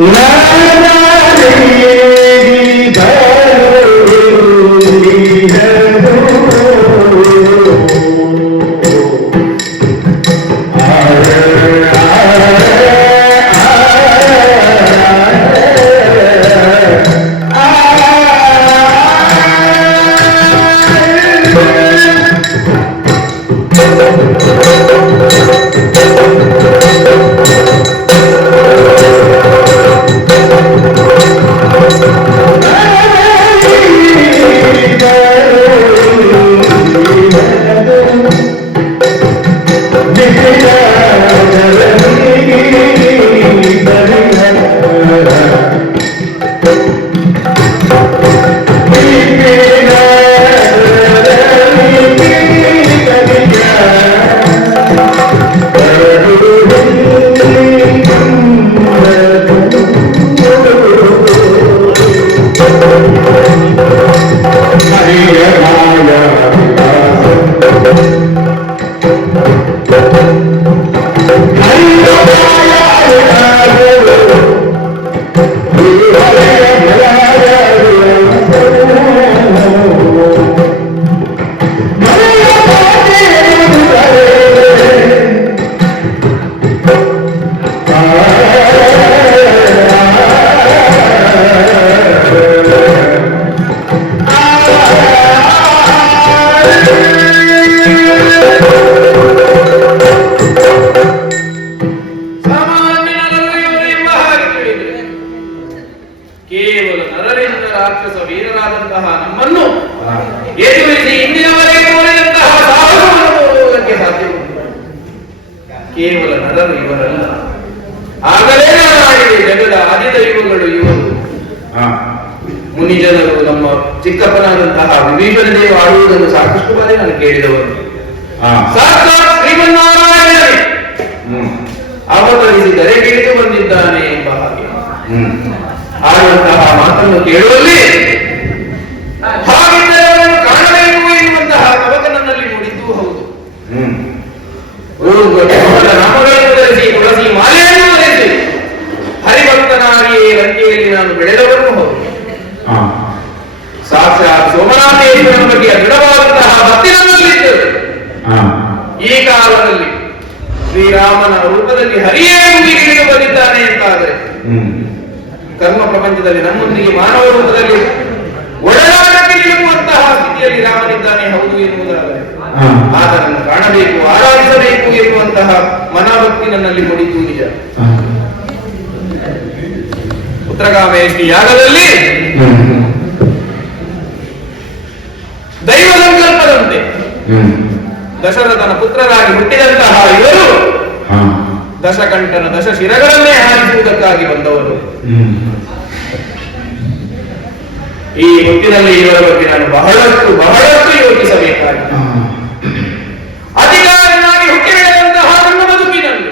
ಸಾಮಾನ್ಯ ಎದುರಿಸಿ ಇಂದಿನವರೆಗೂ ಉಳಿದಂತಹ ಸಾಹಸವನ್ನು ತೋರುವುದಕ್ಕೆ ಸಾಧ್ಯ ಕೇವಲ ನರರು ಇವರಲ್ಲ. ಆಗಲೇ ನಾನು ಆಡಿದೆ ಜಗದ ಆದಿದೈವಗಳು ಇವರು. ಮುನಿಜನರು ನಮ್ಮ ಚಿಕ್ಕಪ್ಪನಾದಂತಹ ವಿಭೀಷಣ ದೇವ ಆಡುವುದನ್ನು ಸಾಕಷ್ಟು ಬಾರಿ ನಾನು ಕೇಳಿದವರು. ಸಾಕ್ಷಾತ್ ಶ್ರೀಮನ್ನಾರಾಯಣನೇ. ಅವತರಿಸಿದರೆ ಗಿಳಿದು ಬಂದಿದ್ದಾನೆ ಎಂಬ ಹಾಗೆ. ಆಡುವಂತಹ ಮಾತನ್ನು ಕೇಳುವಲ್ಲಿ ಹಾಗಿದ್ದರೆ ಅವರನ್ನು ಕಾಣಬೇಕು ಎನ್ನುವಂತಹ ತವಕ ನನ್ನಲ್ಲಿ ಮೂಡಿದ್ದು ಹೌದು ರೋಗ ನಾಮಗಳನ್ನು ಧರಿಸಿ ತುಳಸಿ ಮಾಲೆಯನ್ನು ಧರಿಸಿ ಹರಿಭಕ್ತನಾಗಿಯೇ ಲಂಕೆಯಲ್ಲಿ ನಾನು ಬೆಳೆದವರೂ ಹೌದು. ಸಾಕ್ಷಾತ್ ಸೋಮನಾಥೇಶ್ವರನ ಬಗ್ಗೆ ದೃಢವಾದಂತಹ ಭಕ್ತಿ ನನ್ನಲ್ಲಿದ್ದರು ಈ ಕಾಲದಲ್ಲಿ ಶ್ರೀರಾಮನ ರೂಪದಲ್ಲಿ ಹರಿಯೇ ಮುಗಿಗಿಳಿದು ಬಂದಿದ್ದಾನೆ ಅಂತಾದರೆ ಕರ್ಮ ಪ್ರಪಂಚದಲ್ಲಿ ನಮ್ಮೊಂದಿಗೆ ಮಾನವ ರೂಪದಲ್ಲಿ ಒಡನಾಟಕ್ಕೆ ನಿಲ್ಲುವಂತಹ ಸ್ಥಿತಿಯಲ್ಲಿ ರಾಮನಿದ್ದಾನೆ ಹೌದು ಎನ್ನುವುದಾದರೆ. ಆತನನ್ನು ಕಾಣಬೇಕು ಆರಾಧಿಸಬೇಕು ಎನ್ನುವಂತಹ ಮನೋಭಕ್ತಿ ನನ್ನಲ್ಲಿ ಮೂಡಿದ್ದು ನಿಜ. ಉತ್ತರಗಾಮೇಶ್ವರಿ ಯಾಗದಲ್ಲಿ? ದೈವ ಸಂಕಲ್ಪದಂತೆ. ದಶರಥನ ಪುತ್ರರಾಗಿ ಹುಟ್ಟಿದಂತಹ ಇವರು ದಶಕಂಠನ ದಶ ಶಿರಗಳನ್ನೇ ಹಾರಿಸುವುದಕ್ಕಾಗಿ ಬಂದವರು. ಈ ಹೊತ್ತಿನಲ್ಲಿ ಇವರ ಬಗ್ಗೆ ನಾನು ಬಹಳಷ್ಟು ಬಹಳಷ್ಟು ಯೋಚಿಸಬೇಕಾಗಿದೆ ಅಧಿಕಾರನಾಗಿ ಹುಟ್ಟಿ ಬೆಳೆದಂತಹ ನನ್ನ ಬದುಕಿನಲ್ಲಿ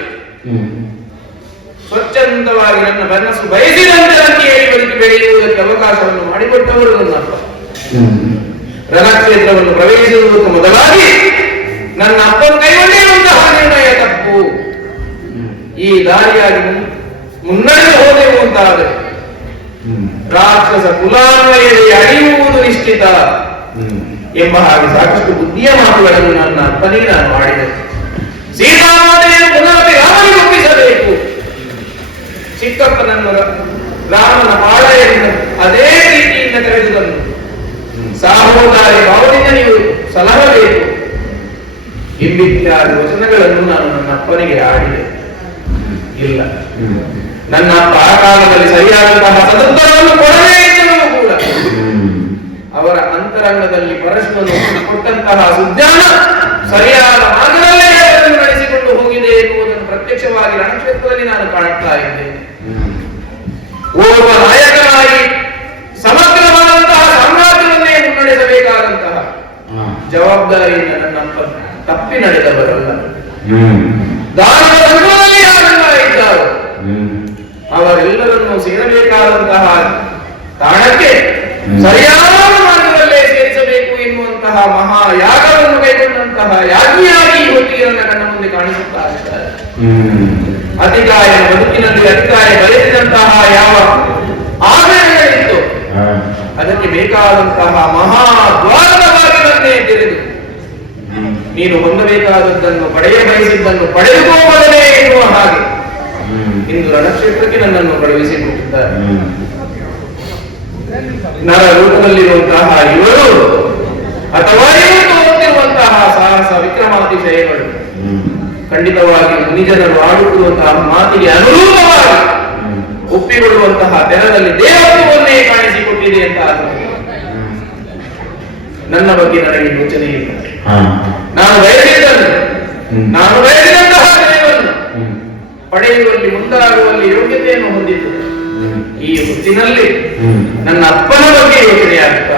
ಸ್ವಚ್ಛಂದವಾಗಿ ನನ್ನ ಮನಸ್ಸು ಬಯಸಿದಂತೆ ನನಗೆ ಬದುಕಿ ಬೆಳೆಯುವುದಕ್ಕೆ ಅವಕಾಶವನ್ನು ಮಾಡಿಕೊಟ್ಟವರು ನನ್ನ ಅಪ್ಪ. ರಣಕ್ಷೇತ್ರವನ್ನು ಪ್ರವೇಶಿಸುವುದಕ್ಕೆ ಮೊದಲಾಗಿ ನನ್ನ ಅಪ್ಪನ ಕೈಗೊಂಡಿರುವಂತಹ ನಿರ್ಣಯ ತಪ್ಪು. ಈ ದಾರಿಯಾಗಿ ಮುನ್ನಡೆ ಮುನ್ನಡೆದು ಹೋದೆವು ಅಂತಾದರೆ ರಾಕ್ಷಸ ಕುಲಾನ್ವಯಲ್ಲಿ ಅಳಿಯುವುದು ನಿಶ್ಚಿತ. ಎಂಬ ಹಾಗೆ ಸಾಕಷ್ಟು ಬುದ್ಧಿಯ ಮಾತುಗಳನ್ನು ನನ್ನ ಅಪ್ಪನಿಗೆ ನಾನು ಮಾಡಿದೆ. ಸೀತಾಮಾತೆಯನ್ನು ಪುನರಪಿ ರಾಮನಿಗೆ ಒಪ್ಪಿಸಬೇಕು? ಚಿಕ್ಕಪ್ಪನನ್ನು ರಾಮನ ಪಾಳೆಯನ್ನು ಅದೇ ರೀತಿಯಿಂದ ಕರೆದು ತಂದು ಸಾಹೋದಾರಿ ಭಾವದಿಂದ ನೀವು ಸಲಹಬೇಕು ಎಂಬಿತ್ಯಾದಿ ವಚನಗಳನ್ನು ನಾನು ನನ್ನ ಅಪ್ಪನಿಗೆ ಆಡಿದೆ ಇಲ್ಲ. ನನ್ನ ಅಪ್ಪ ಆ ಕಾಲದಲ್ಲಿ ಸರಿಯಾದಂತಹ ಸದುತ್ತರವನ್ನು ಕೂಡ ಅವರ ಅಂತರಂಗದಲ್ಲಿ ಪರಸ್ಪರ ಕೊಟ್ಟಂತಹ ಸುಜ್ಞಾನ ಸರಿಯಾದ ಮಾರ್ಗದಲ್ಲೇ ರಣಕ್ಷೇತ್ರದಲ್ಲಿ ನಾನು ಕಾಣುತ್ತಾ ಇದ್ದೇನೆ ಓರ್ವ ನಾಯಕನಾಗಿ ಸಮಗ್ರವಾದಂತಹ ಸಾಮ್ರಾಜ್ಯವನ್ನೇ ಮುನ್ನಡೆಸಬೇಕಾದಂತಹ ಜವಾಬ್ದಾರಿ ನನ್ನ ತಪ್ಪಿ ನಡೆದವರಲ್ಲ. ದಾನದ ಸಂಘದಲ್ಲಿ ಯಾರೆಲ್ಲ ಇದ್ದಾರೋ ಅವರೆಲ್ಲರನ್ನು ಸೇರಬೇಕಾದಂತಹ ತಾಣಕ್ಕೆ ಸರಿಯಾದ ಮಾರ್ಗದಲ್ಲೇ ಸೇರಿಸಬೇಕು ಎನ್ನುವಂತಹ ಮಹಾ ಯಾಗವನ್ನು ಕೈಗೊಂಡಂತಹ ಯಾಗಿಯಾಗಿ ಈ ಹೊತ್ತಿಗೆ ನನ್ನ ಕಣ್ಣ ಮುಂದೆ ಕಾಣಿಸುತ್ತಾ ಇದ್ದಾರೆ. ಅಧಿಕಾರಿ ಬದುಕಿನಲ್ಲಿ ಅಧಿಕಾರಿ ಬಯಸಿದಂತಹ ಯಾವ ಆಧಾರಗಳಿತ್ತು ಅದಕ್ಕೆ ಬೇಕಾದಂತಹ ಮಹಾ ದ್ವಾರದ ಬಾಗಿಲನ್ನೇ ನೀನು ಹೊಂದಬೇಕಾದದ್ದನ್ನು ಪಡೆಯ ಬಯಸಿದ್ದನ್ನು ಪಡೆಯುವ ಎನ್ನುವ ಹಾಗೆ. ಇಂದು ರಣಕ್ಷೇತ್ರಕ್ಕೆ ನನ್ನನ್ನು ಕಳುಹಿಸಿಕೊಟ್ಟಿದ್ದಾರೆ ನರ ರೂಪದಲ್ಲಿರುವಂತಹ ಇವರು ಅಥವಾ ಇವರು ತೋರುತ್ತಿರುವಂತಹ ಸಾಹಸ ವಿಕ್ರಮಾತಿಶಯಗಳು? ಖಂಡಿತವಾಗಿ ಮುನಿಜನರು ಆಡುತ್ತಿರುವಂತಹ ಮಾತಿಗೆ ಅನುರೂಪವಾಗಿ ಒಪ್ಪಿಕೊಳ್ಳುವಂತಹ ದಿನದಲ್ಲಿ ದೇವತ್ವವನ್ನೇ ಕಾಣಿಸಿಕೊಟ್ಟಿದೆ ಅಂತ. ನನ್ನ ಬಗ್ಗೆ ನನಗೆ ಯೋಚನೆ ಇಲ್ಲ. ನಾನು ಬಯಸಿದ್ದನ್ನು ನಾನು ಬಯಸಿದಂತಹ ಪಡೆಯುವಲ್ಲಿ ಮುಂದಾಗುವಲ್ಲಿ ಯೋಗ್ಯತೆಯನ್ನು ಹೊಂದಿದ್ದು. ಈ ಹೊತ್ತಿನಲ್ಲಿ ನನ್ನ ಅಪ್ಪನ ಬಗ್ಗೆ ಯೋಚನೆ ಆಗ್ತಾ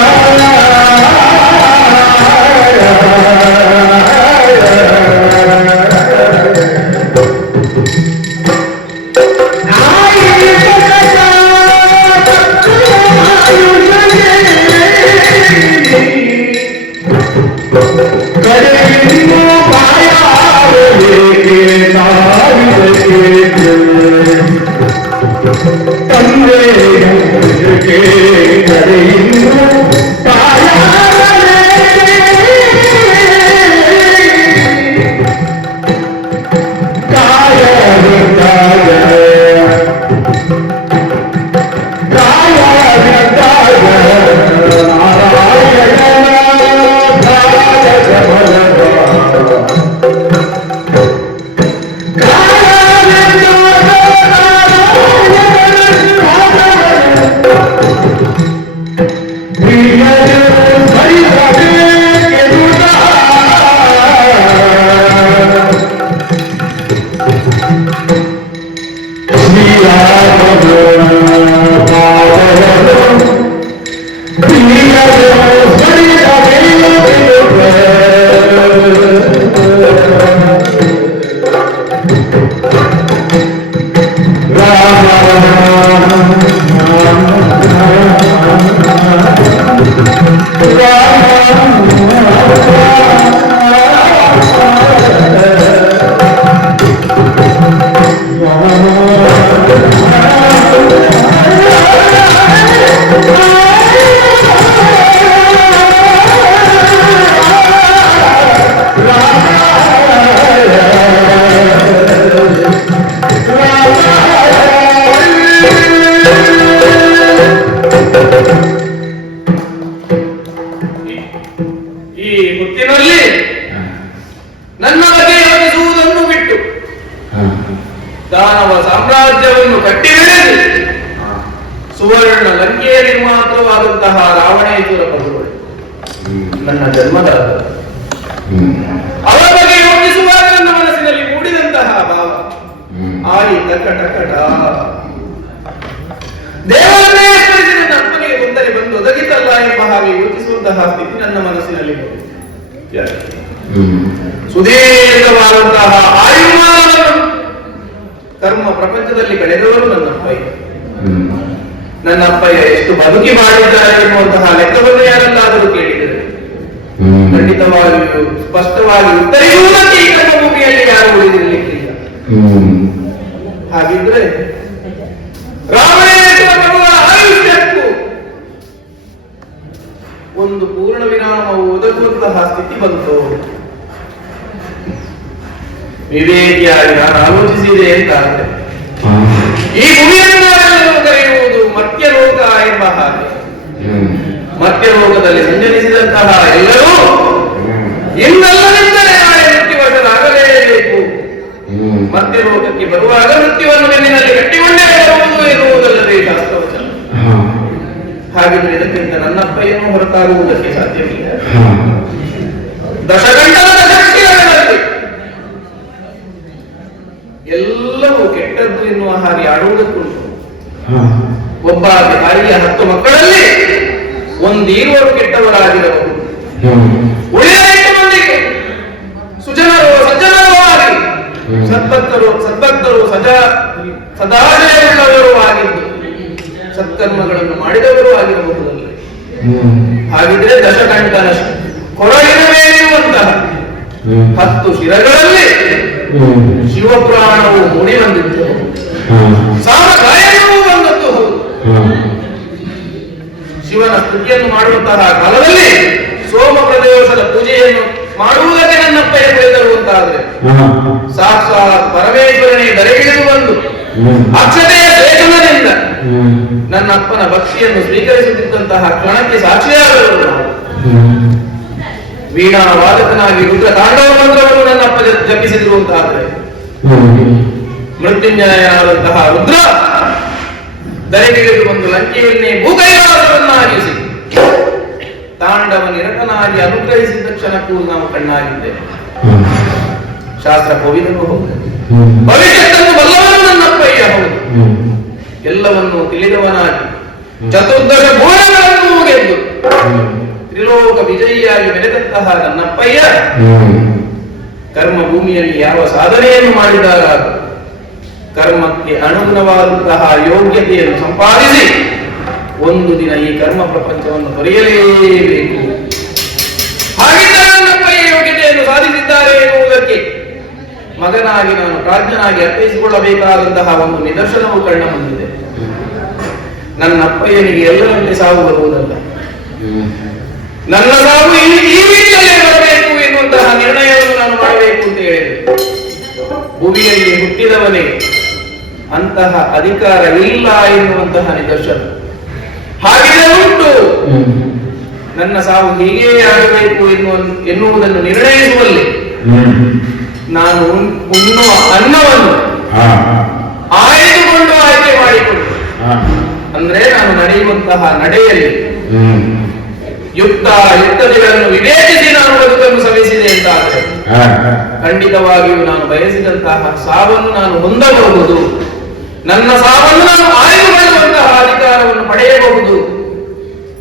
ಈ ಮಾತ್ರವಾದಂತಹ ರಾವಣೇಶ್ವರ ಪ್ರಭುಗಳು ನನ್ನ ಜನ್ಮದ ಅವರ ಬಗ್ಗೆ ಯೋಚಿಸುವಾಗ ನನ್ನ ಮನಸ್ಸಿನಲ್ಲಿ ಮೂಡಿದಂತಹ ಭಾವ. ಆಯಿ ಟಕ ಟಕಟ ದೇವರನ್ನೇ ಸ್ಮರಿಸಿ ನನ್ನ ಅಪ್ಪನಿಗೆ ತೊಂದರೆ ಬಂದು ಒದಗಿತಲ್ಲ ಎಂಬ ಹಾಗೆ ಯೋಚಿಸುವಂತಹ ಸ್ಥಿತಿ ನನ್ನ ಮನಸ್ಸಿನಲ್ಲಿ? ಸುದೀರ್ಘವಾದಂತಹ ಆಯುರ್ಮಾನವನ್ನು ಕರ್ಮ ಪ್ರಪಂಚದಲ್ಲಿ ಕಳೆದವರು ನನ್ನ ಅಪ್ಪಯ್ಯ ನನ್ನ ಅಪ್ಪ ಎಷ್ಟು ಬದುಕಿ ಮಾಡಿದ್ದಾರೆ ಎನ್ನುವಂತಹ ಲೆಕ್ಕವನ್ನು ಯಾರಲ್ಲಾದರೂ ಕೇಳಿದರೆ ಖಂಡಿತವಾಗಿಯೂ ಸ್ಪಷ್ಟವಾಗಿ ಉತ್ತರಿಸುವುದಕ್ಕೆ ಈ ನಮ್ಮ ಭೂಮಿಯಲ್ಲಿ ಯಾರು ಉಳಿದಿರಲಿಕ್ಕಿಲ್ಲ. ಹಾಗಿದ್ರೆ ಆಯುಷ್ಯಕ್ಕೂ ಒಂದು ಪೂರ್ಣ ವಿರಾಮವು ಒದಗುವಂತಹ ಸ್ಥಿತಿ ಬಂತು. ವಿವೇಕಿಯಾಗಿ ನಾನು ಆಲೋಚಿಸಿದೆ ಅಂತ ಈ ಭೂಮಿಯನ್ನು ಮತ್ಯ ರೋಗ ಎಂಬ ಹಾಗೆ. ಮತ್ಯ ರೋಗದಲ್ಲಿ ಸಂಚರಿಸಿದಂತಹ ಎಲ್ಲರೂ ಇನ್ನಲ್ಲದಿದ್ದರೆ ನಾಳೆ ಮೃತ್ಯುವಶರಾಗಲೇಬೇಕು ಮತ್ಯ ರೋಗಕ್ಕೆ ಬರುವಾಗ ಮೃತ್ಯುವನ್ನು ಬೆನ್ನಿನಲ್ಲಿ ಕಟ್ಟಿಕೊಂಡೇ ಬರುವುದು ಎನ್ನುವುದಲ್ಲದೆ ಶಾಸ್ತ್ರವಚನ. ಹಾಗಿದ್ರೆ ಇದಕ್ಕಿಂತ ನನ್ನಪ್ಪಯ್ಯನು ಹೊರತಾಗುವುದಕ್ಕೆ ಸಾಧ್ಯವಿಲ್ಲ. ದಶಗಂಟಲ ದಶಕ್ಷಿಗಳಲ್ಲಿ ಎಲ್ಲವೂ ಕೆಟ್ಟದ್ದು ಎನ್ನುವ ಹಾಗೆ ಆಡುವುದಕ್ಕುಂಟು. ಒಬ್ಬ ತಾಯಿಯ ಹತ್ತು ಮಕ್ಕಳಲ್ಲಿ ಒಂದೀರುವರು ಕೆಟ್ಟವರಾಗಿರಬಹುದು. ಎಂಟು ಮಂದಿಗೆ ಸುಜನರು ಸಜ್ಜನರು ಆಗಿ. ಸದ್ಭಕ್ತರು ಸದ್ಭಕ್ತರು ಸಜಾ ಸದಾಜಯವುಳ್ಳವರು ಆಗಿದ್ದು ಸತ್ಕರ್ಮಗಳನ್ನು ಮಾಡಿದವರು ಆಗಿರಬಹುದಲ್ಲ ಹಾಗಿದ್ರೆ ದಶಕಂಠನ ಕೊರಳಿನ ಮೇಲಿರುವಂತಹ ಹತ್ತು ಶಿರಗಳಲ್ಲಿ ಶಿವಪುರಾಣವು ಮುಡಿ ಬಂದಿತ್ತು. ಹ್ಮ್. ಶಿವನ ಸ್ತುತಿಯನ್ನು ಮಾಡುವಂತಹ ಕಾಲದಲ್ಲಿ ಸೋಮ ಪ್ರದೇಶದ ಪೂಜೆಯನ್ನು ಮಾಡುವುದಕ್ಕೆ ನನ್ನಪ್ಪ ಹೇಳಿದರು ಅಂತಾದ್ರೆ ಸಾಕ್ಷಾತ್ ಪರಮೇಶ್ವರನೇ ದರೆಗಿಳಿದು ಬಂದು ಅಕ್ಷತೆಯಿಂದ ಅಕ್ಷತೆಯ ಲೇಖನದಿಂದ ನನ್ನ ಅಪ್ಪನ ಭಕ್ತಿಯನ್ನು ಸ್ವೀಕರಿಸುತ್ತಿದ್ದಂತಹ ಕ್ಷಣಕ್ಕೆ ಸಾಕ್ಷಿಯಾದರು ವೀಣಾ ವಾದಕನಾಗಿ ರುದ್ರ ತಾಂಡವ ಮಂತ್ರವನ್ನು ನನ್ನ ಅಪ್ಪ ಜಪಿಸಿದ್ರು ಅಂತಾದ್ರೆ ಮೃತ್ಯುಂಜಯನಾದಂತಹ ರುದ್ರ ದರೆಗಿಳಿದು ಒಂದು ಲಂಕೆಯನ್ನೇ ಭೂಕೈಲಾಸವನ್ನಾಗಿಸಿ ತಾಂಡವ ನಿರತನಾಗಿ ಅನುಗ್ರಹಿಸಿದ ಕ್ಷಣಕ್ಕೂ ನಾವು ಕಣ್ಣಾಗಿದ್ದೇವೆ ಶಾಸ್ತ್ರ ಕೋವಿದನು ಹೌದು ಬಲ್ಲವನು ನನ್ನಪ್ಪಯ್ಯ ಹೌದು. ಎಲ್ಲವನ್ನು ತಿಳಿದವನಾಗಿ ಚತುರ್ದಶ ಭೂಮಿಗಳನ್ನು ಗೆದ್ದು ತ್ರಿಲೋಕ ವಿಜಯಿಯಾಗಿ ಬೆಳೆದಂತಹ ನನ್ನಪ್ಪಯ್ಯ. ಕರ್ಮ ಭೂಮಿಯಲ್ಲಿ ಯಾವ ಸಾಧನೆಯನ್ನು ಮಾಡಿದಾಗ ಕರ್ಮಕ್ಕೆ ಅನುಗುಣವಾದಂತಹ ಯೋಗ್ಯತೆಯನ್ನು ಸಂಪಾದಿಸಿ ಒಂದು ದಿನ ಈ ಕರ್ಮ ಪ್ರಪಂಚವನ್ನು ಬರೆಯಲೇಬೇಕು ಹಾಗಿದ್ದರೆ ಯೋಗ್ಯತೆಯನ್ನು ಸಾಧಿಸಿದ್ದಾರೆ ಎನ್ನುವುದಕ್ಕೆ ಮಗನಾಗಿ ನಾನು ಪ್ರಾಜ್ಞನಾಗಿ ಅರ್ಪಿಸಿಕೊಳ್ಳಬೇಕಾದಂತಹ ಒಂದು ನಿದರ್ಶನವು ಕರ್ಣ ಮುಂದಿದೆ ನನ್ನ ಅಪ್ಪಯ್ಯನಿಗೆ ಎಲ್ಲರಂತೆ ಸಾವು ಬರುವುದಲ್ಲ. ನನ್ನ ಸಾವು ಈ ರೀತಿಯಲ್ಲೇ ಬರಬೇಕು ಎನ್ನುವಂತಹ ನಿರ್ಣಯವನ್ನು ನಾನು ಮಾಡಬೇಕು ಅಂತ ಹೇಳಿದೆ. ಭೂಮಿಯಲ್ಲಿ ಹುಟ್ಟಿದವನಿಗೆ ಅಂತಹ ಅಧಿಕಾರ ಇಲ್ಲ ಎನ್ನುವಂತಹ ನಿದರ್ಶನ. ಹಾಗಿದೆ ಉಂಟು. ನನ್ನ ಸಾವು ಹೀಗೇ ಆಗಬೇಕು ಎನ್ನುವ ಎನ್ನುವುದನ್ನು ನಿರ್ಣಯಿಸುವಲ್ಲಿ ನಾನು ಉಣ್- ಉಣ್ಣುವ ಅನ್ನವನ್ನು ಆಯ್ದುಕೊಂಡು ಆಯ್ಕೆ ಮಾಡಿಕೊಂಡು. ಅಂದ್ರೆ ನಾನು ನಡೆಯುವಂತಹ ನಡೆಯಲ್ಲಿ ಯುಕ್ತ ಯುಕ್ತತೆಗಳನ್ನು ವಿವೇಚಿಸಿ ನಾನು ಬದುಕನ್ನು ಸವಿಸಿದೆ ಅಂತಾದರೆ ಹಾ. ಖಂಡಿತವಾಗಿಯೂ ನಾನು ಬಯಸಿದಂತಹ ಸಾವನ್ನು ನಾನು ಹೊಂದಬಹುದು. ನನ್ನ ಸಾವನ್ನು ನಾನು ಆಯ್ದುಕೊಳ್ಳುವಂತಹ ಅಧಿಕಾರವನ್ನು ಪಡೆಯಬಹುದು.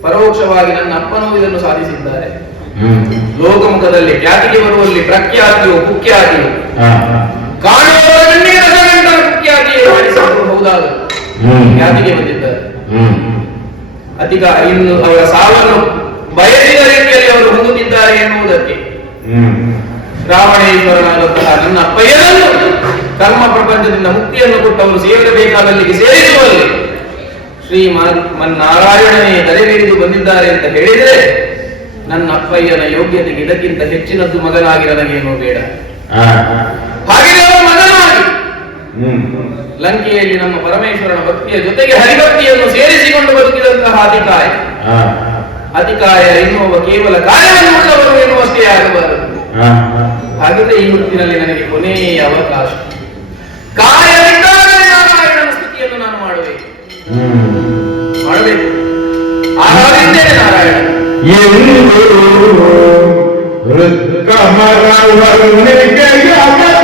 ಪರೋಕ್ಷವಾಗಿ ನನ್ನ ಅಪ್ಪನೂ ಇದನ್ನು ಸಾಧಿಸಿದ್ದಾರೆ. ಲೋಕಮುಖದಲ್ಲಿ ಖ್ಯಾತಿಗೆ ಬರುವಲ್ಲಿ ಪ್ರಖ್ಯಾತಿಯು ಕುಖ್ಯಾತಿಯು. ಹಾ ಕಾಣುವವರ ಕಣ್ಣಿಗೆ ರಸಗಂಟರ ಕುಖ್ಯಾತಿಯೇ ಮಾಡಿಸಿದ್ರು ಹೌದಾದ ಹ್ಮ್. ಖ್ಯಾತಿಗೆ ಬಂದಿದ್ದಾರೆ. ಅಧಿಕ ಇನ್ನು ಅವರ ಸಾವನ್ನು ಬಯಸಿದ ರೀತಿಯಲ್ಲಿ ಅವರು ಹೊಂದುತ್ತಿದ್ದಾರೆ ಎನ್ನುವುದಕ್ಕೆ. ರಾವಣೇಶ್ವರನಾದಂತಹ ನನ್ನ ಅಪ್ಪಯ್ಯನನ್ನು ಕರ್ಮ ಪ್ರಪಂಚದಿಂದ ಮುಕ್ತಿಯನ್ನು ಕೊಟ್ಟವರು ಸೇರಬೇಕಾದಲ್ಲಿಗೆ ಸೇರಿಸುವಲ್ಲಿ ಶ್ರೀ ನಾರಾಯಣನೇ ತಲೆಬೇರಿದು ಬಂದಿದ್ದಾರೆ ಅಂತ ಹೇಳಿದರೆ ನನ್ನ ಅಪ್ಪಯ್ಯನ ಯೋಗ್ಯತೆ ಇದಕ್ಕಿಂತ ಹೆಚ್ಚಿನದ್ದು ಮಗನಾಗಿ ನನಗೇನೂ ಬೇಡ. ಹಾಗೆ ಮಗನಾಗಿ. ಲಂಕೆಯಲ್ಲಿ ನಮ್ಮ ಪರಮೇಶ್ವರನ ಭಕ್ತಿಯ ಜೊತೆಗೆ ಹರಿಭಕ್ತಿಯನ್ನು ಸೇರಿಸಿಕೊಂಡು ಬದುಕಿದಂತಹ ಅತಿಕಾಯ ಹಾ. ಅತಿಕಾಯ ಎನ್ನುವ ಕೇವಲ ಕಾರ್ಯವನ್ನು ಉಳ್ಳವರು ಎನ್ನುವಷ್ಟೇ ಆಗಬಾರದು. ಹಾಗಿದ್ರೆ ಈ ಹೊತ್ತಿನಲ್ಲಿ ನನಗೆ ಕೊನೆಯ ಅವಕಾಶ. ಕಾರ್ಯವಿದ್ದಾಗ ನಾರಾಯಣನ ಸ್ತುತಿಯನ್ನು ನಾನು ಮಾಡಬೇಕು ಹ್ಮ್ ಮಾಡಬೇಕು ಆರಾಧಿದ್ದೇನೆ ನಾರಾಯಣ ಎಂದು ಕಮಲವರ್ಣಿಕೆಯ ಮಧ್ಯದಲ್ಲಿ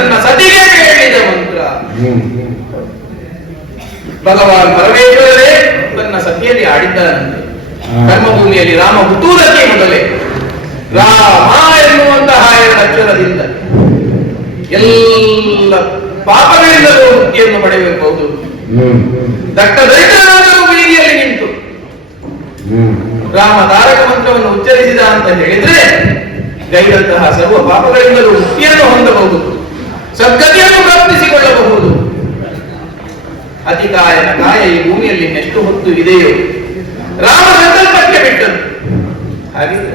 ತನ್ನ ಸತಿಗೆ ಹೇಳಿದ ಮಂತ್ರ. ಭಗವಾನ್ ಪರಮೇಶ್ವರರೇ ತನ್ನ ಸತಿಯಲ್ಲಿ ಆಡಿದ್ದಾನಂತೆ ಕರ್ಮಭೂಮಿಯಲ್ಲಿ ರಾಮ ಹುಟ್ಟುವುದಕ್ಕೆ ಮೊದಲೇ. ರಾಮ ಎನ್ನುವಂತಹ ಎರಡು ಅಕ್ಷರದಿಂದ ಎಲ್ಲ ಪಾಪಗಳಿಂದಲೂ ಮುಕ್ತಿಯನ್ನು ಪಡೆಯಬಹುದು. ದಟ್ಟ ದರಿದ್ರನಾದರೂ ಬೀದಿಯಲ್ಲಿ ನಿಂತು. ರಾಮ ತಾರಕ ಮಂತ್ರವನ್ನು ಉಚ್ಚರಿಸಿದ ಅಂತ ಹೇಳಿದ್ರೆ ಗೈದಂತಹ ಸರ್ವ ಪಾಪಗಳಿಂದಲೂ ಮುಕ್ತಿಯನ್ನು ಹೊಂದಬಹುದು. ಸದ್ಗತಿಯನ್ನು ಪ್ರಾಪ್ತಿಸಿಕೊಳ್ಳಬಹುದು. ಅತಿಕಾಯನ ಕಾಯ ಈ ಭೂಮಿಯಲ್ಲಿ ಎಷ್ಟು ಹೊತ್ತು ಇದೆಯೋ ರಾಮ ಸಂಕಲ್ಪಕ್ಕೆ ಬಿಟ್ಟದ್ದು ಹಾಗಿದ್ರೆ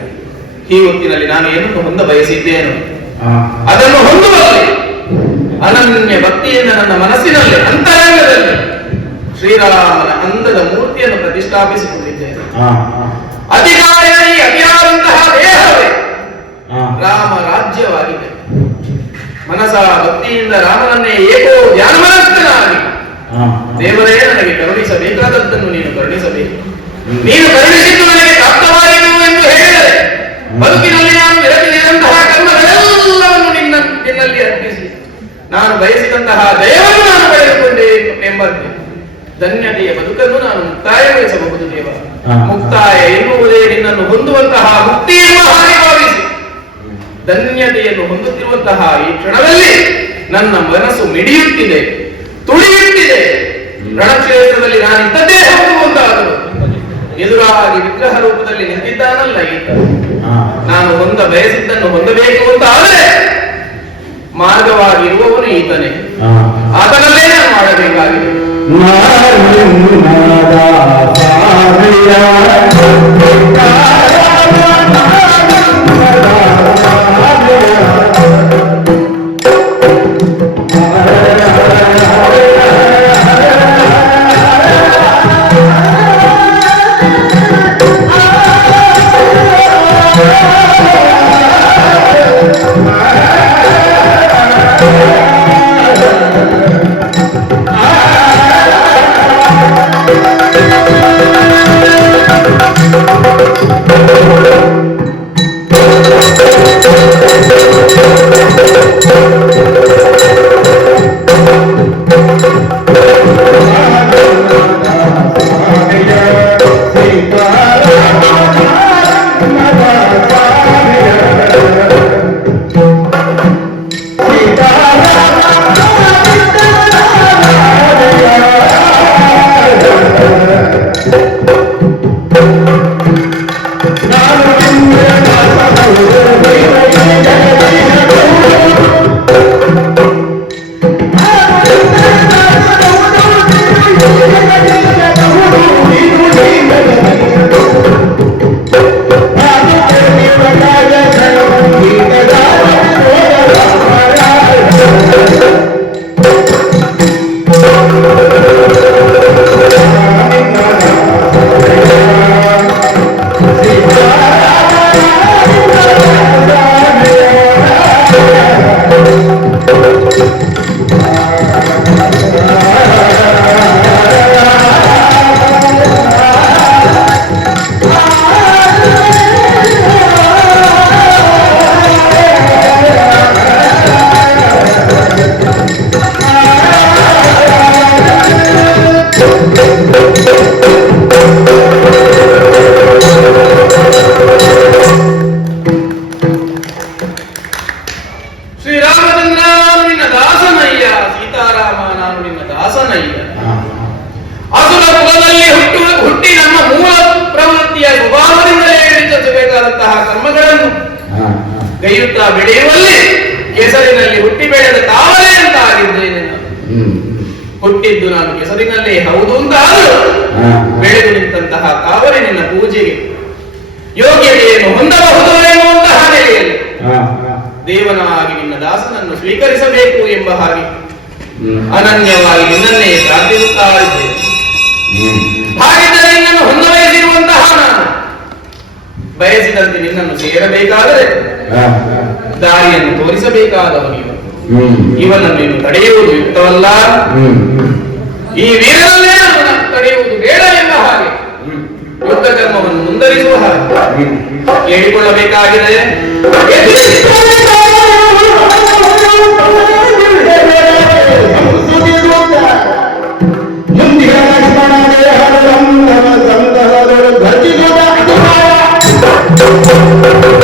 ಈ ಹೊತ್ತಿನಲ್ಲಿ ನಾನು ಏನನ್ನು ಹೊಂದ ಬಯಸಿದ್ದೇನು? ಅದನ್ನು ಹೊಂದುವಲ್ಲಿ. ಅನನ್ಯ ಭಕ್ತಿಯಿಂದ ನನ್ನ ಮನಸ್ಸಿನಲ್ಲಿ ಅಂತರಂಗದಲ್ಲಿ ಶ್ರೀರಾಮನ ಅಂದದ ಮೂರ್ತಿಯನ್ನು ಪ್ರತಿಷ್ಠಾಪಿಸಿಕೊಂಡಿದ್ದೇನೆ. ಅಧಿಕಾರಿಯ ರಾಮನನ್ನೇ ಏಕೋ ಧ್ಯಾನಮನಸ್ಥನಾಗಿ ದೇವರೇ ನನಗೆ ಕರುಣಿಸಬೇಕಾದದ್ದನ್ನು ನೀನು ಕರುಣಿಸಬೇಕು. ನೀನು ಕರುಣಿಸಿದ್ದು ನನಗೆ ಪ್ರಾಪ್ತವಾಯಿತು ಎಂದು ಹೇಳಿದರೆ ಬದುಕಿನಲ್ಲಿ ನಾನು ವಿರಮಿಸಿದಂತಹ ಕರ್ಮಗಳೆಲ್ಲವನ್ನು ನಿನ್ನ ನಿನ್ನಲ್ಲಿ ಅರ್ಪಿಸಿ. ನಾನು ಬಯಸಿದಂತಹ ದಯವನ್ನು ನಾನು ಪಡೆದುಕೊಂಡೆ ಎಂಬಂತೆ. ಧನ್ಯತೆಯ ಬದುಕನ್ನು ನಾನು ಮುಕ್ತಾಯಗೊಳಿಸಬಹುದು ದೇವ. ಮುಕ್ತಾಯ ಎನ್ನುವುದೇ ನಿನ್ನನ್ನು ಹೊಂದುವಂತಹ ಮುಕ್ತಿ ಎಂಬ ಹಾಗೆ ಭಾವಿಸಿ. ಧನ್ಯತೆಯನ್ನು ಹೊಂದುತ್ತಿರುವಂತಹ ಈ ಕ್ಷಣದಲ್ಲಿ ನನ್ನ ಮನಸ್ಸು ಮಿಡಿಯುತ್ತಿದೆ ತುಳಿಯುತ್ತಿದೆ. ರಣಕ್ಷೇತ್ರದಲ್ಲಿ ನಾನು ಇದ್ದದ್ದೇ ಹೊಂದುವಂತಾದರು ಎದುರಾಗಿ ವಿಗ್ರಹ ರೂಪದಲ್ಲಿ ನಿಂತಿದ್ದಾನಲ್ಲ ಈತ ನಾನು ಹೊಂದ ಬಯಸಿದ್ದನ್ನು ಹೊಂದಬೇಕು ಅಂತ ಆದರೆ ಮಾರ್ಗವಾಗಿರುವವನು ಈತನೇ. ಆತನಲ್ಲೇ ನಾನು ಮಾಡಬೇಕಾಗಿದೆ. ಬಯಸಿದಂತೆ ನಿನ್ನನ್ನು ಸೇರಬೇಕಾದರೆ ದಾರಿಯನ್ನು ತೋರಿಸಬೇಕಾದವನು ಇವನು ಇವನನ್ನು ನೀನು ತಡೆಯುವುದು ಯುಕ್ತವಲ್ಲ. ಈ ವೀರನನ್ನೇ ನಾನು ತಡೆಯುವುದು ಬೇಡ ಎಂಬ ಹಾಗೆ. ಯುದ್ಧ ಕರ್ಮವನ್ನು ಮುಂದರಿಸುವ ಹಾಗೆ. ಕೇಳಿಕೊಳ್ಳಬೇಕಾಗಿದೆ. ಅಧಿಕಾರ ಅಯ್ಯ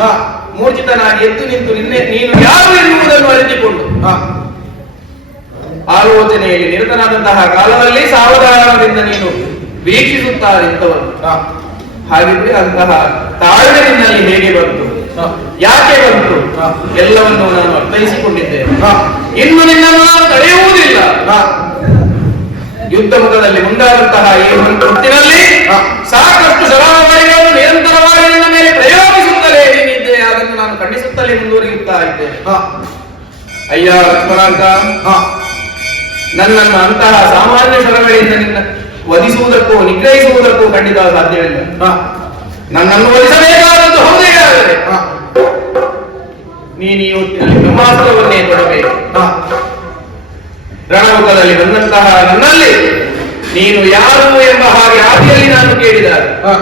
ಹಾ. ಮೂರ್ಛಿತನಾಗಿ ಎದ್ದು ನಿಂತು ನಿನ್ನೆ ನೀನು ಯಾರು ಎನ್ನುವುದನ್ನು ಅರಿತುಕೊಂಡು. ಆಲೋಚನೆಯಲ್ಲಿ ನಿರತನಾದಂತಹ ಕಾಲದಲ್ಲಿ ಸಾವಧಾನದಿಂದ ನೀನು ವೀಕ್ಷಿಸುತ್ತಾ ಹಾಗಿದ್ರೆ ಅಂತಹ ತಾಳ್ಮೆ ನಿನ್ನಲ್ಲಿ ಹೇಗೆ ಬಂತು? ಯಾಕೆ ಬಂತು. ಎಲ್ಲವನ್ನು ನಾನು ಅರ್ಥೈಸಿಕೊಂಡಿದ್ದೇನೆ. ಇನ್ನು ನಿನ್ನನ್ನು ನಾನು ತಡೆಯುವುದಿಲ್ಲ. ಯುದ್ಧ ಮುಖದಲ್ಲಿ ಮುಂದಾದಂತಹ ಈ ಹೊತ್ತಿನಲ್ಲಿ ಸಾಕಷ್ಟು ಶರಾವಳಿಗಳನ್ನು ನಿರಂತರವಾಗಿ ನಿನ್ನ ಮೇಲೆ ಪ್ರಯೋಗಿಸುತ್ತಲೇ ಏನಿದ್ದೆ ಅದನ್ನು ನಾನು ಖಂಡಿಸುತ್ತಲೇ ಮುಂದುವರಿಯುತ್ತಾ ಇದ್ದೇನೆ ಹಾ ಅಯ್ಯ ಲಕ್ಷ್ಮಣಾಂತ ಹಾ. ನನ್ನನ್ನು ಅಂತಹ ಸಾಮಾನ್ಯ ಶರಗಳಿಂದ ನಿನ್ನ ವಧಿಸುವುದಕ್ಕೂ ನಿಗ್ರಹಿಸುವುದಕ್ಕೂ ಖಂಡಿತ ಸಾಧ್ಯವಿಲ್ಲ. ಹಾ. ನನ್ನನ್ನು ವಧಿಸಬೇಕಾದದ್ದು ಹೌದೇ ಆದರೆ ಹಾ. ನೀನು ಬ್ರಹ್ಮಾಸ್ತ್ರವನ್ನೇ ಕೊಡಬೇಕು ಹಾ. ರಣಮುಖದಲ್ಲಿ ಬಂದಂತಹ ನನ್ನಲ್ಲಿ ನೀನು ಯಾರು ಎಂಬ ಹಾಗೆ ಆದಿಯಲ್ಲಿ ನಾನು ಕೇಳಿದ ಹಾ.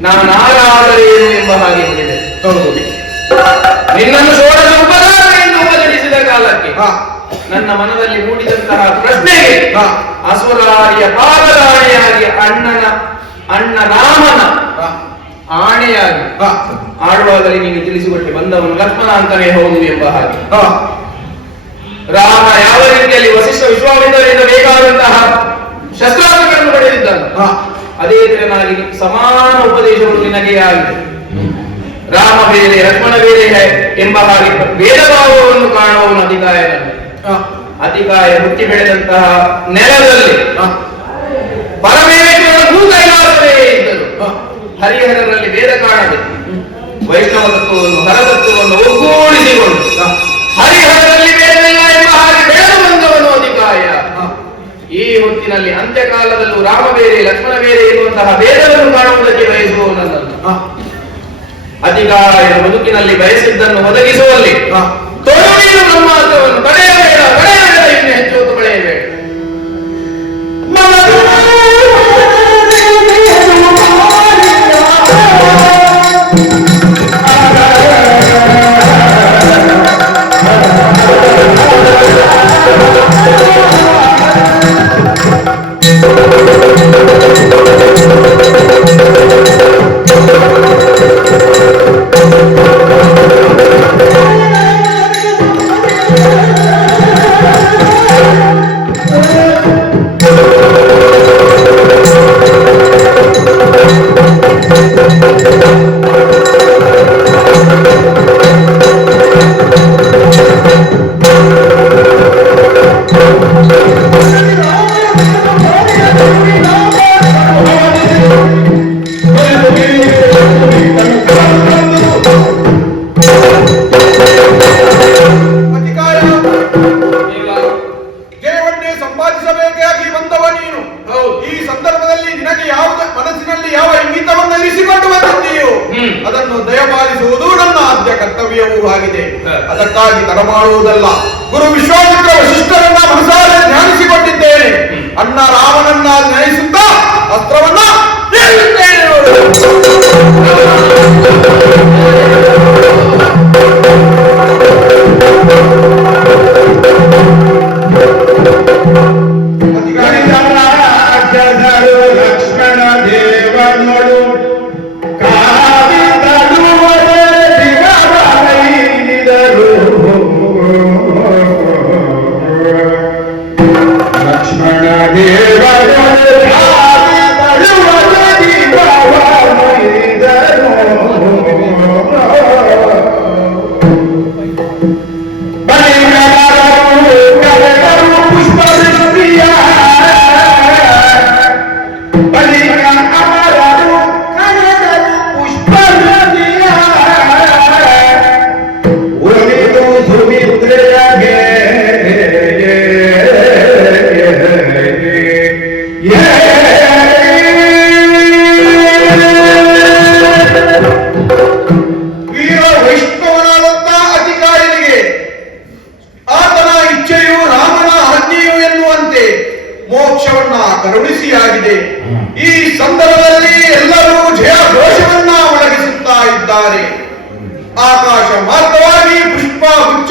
ನಾನು ಆರಾದರೆ ಎಂಬ ಹಾಗೆ ಹೇಳಿದೆ. ಹೌದು. ನಿನ್ನನ್ನು ಷೋಡಶ ಉಪದಾನ ಎಂದು ಉಪಚರಿಸಿದ ಕಾಲಕ್ಕೆ ನನ್ನ ಮನದಲ್ಲಿ ಮೂಡಿದಂತಹ ಪ್ರಶ್ನೆಗೆ. ಅಸುರಾರಿಯ ಪಾದರಾಣಿಯಾಗಿ ಅಣ್ಣನ ಅಣ್ಣ ರಾಮನ ಆಣೆಯಾಗಿ ಆಡುವಾಗಲೇ ನೀನು ತಿಳಿಸಿಕೊಟ್ಟೆ ಬಂದವನು ಲಕ್ಷ್ಮಣ ಅಂತಲೇ ಹೌದು ಎಂಬ ಹಾಗೆ. ರಾಮ ಯಾವ ರೀತಿಯಲ್ಲಿ ವಸಿಷ್ಠ ವಿಶ್ವಾಮಿತ್ರರಿಂದ ಬೇಕಾದಂತಹ ಶಸ್ತ್ರಾಸ್ತ್ರಗಳನ್ನು ಪಡೆದಿದ್ದಾನೆ ಅದೇ ತೆರನಾಗಿ ಸಮಾನ ಉಪದೇಶಗಳು ನಿನಗೆ ಆಗಿದೆ. ರಾಮ ಬೇರೆ ಲಕ್ಷ್ಮಣ ಬೇರೆ ಎಂಬ ಹಾಗೆ ಭೇದ ಭಾವವನ್ನು ಕಾಣುವವನು ಅಧಿಕಾಯನನ್ನು ಅಧಿಕಾಯ ಅತಿಕಾಯ ಹುಟ್ಟಿ ಬೆಳೆದಂತಹ ನೆಲದಲ್ಲಿ ಪರಮೇಶ್ವರನ ಕೈಲಾಸವೇ ಇದ್ದರು. ಹಾ. ಹರಿಹರರಲ್ಲಿ ಭೇದ ಕಾಣದೆ. ವೈಷ್ಣವ ತತ್ವವನ್ನು ಹರತತ್ವವನ್ನು ಒಗ್ಗೂಡಿಸಿಕೊಂಡು ಹರಿಹರದಲ್ಲಿ ಭೇದವಿಲ್ಲ ಎಂಬ ಹಾಗೆ ಬೆಳೆದು ಬಂದವನು ಅಧಿಕಾಯ ಈ ಹೊತ್ತಿನಲ್ಲಿ ಅಂತ್ಯಕಾಲದಲ್ಲೂ ರಾಮ ಬೇರೆ ಲಕ್ಷ್ಮಣ ಬೇರೆ ಇರುವಂತಹ ಭೇದವನ್ನು ಕಾಣುವುದಕ್ಕೆ ಬಯಸುವವನಲ್ಲ. ಹಾ ಅಧಿಕಾರದ ಬದುಕಿನಲ್ಲಿ ಬಯಸಿದ್ದನ್ನು ಒದಗಿಸುವಲ್ಲಿ ನಮ್ಮ ತಡೆಯಬೇಡ ಇನ್ನು ಹೆಚ್ಚು ಹೊತ್ತು Lord, Lord. ಘೋಷವನ್ನ ಕರುಣಿಸಿಯಾಗಿದೆ. ಈ ಸಂದರ್ಭದಲ್ಲಿ ಎಲ್ಲರೂ ಜಯ ಘೋಷವನ್ನ ಒಳಗಿಸುತ್ತಾ ಇದ್ದಾರೆ. ಆಕಾಶ ಮಾರ್ಗವಾಗಿ ಪುಷ್ಪ ಹುಚ್ಚ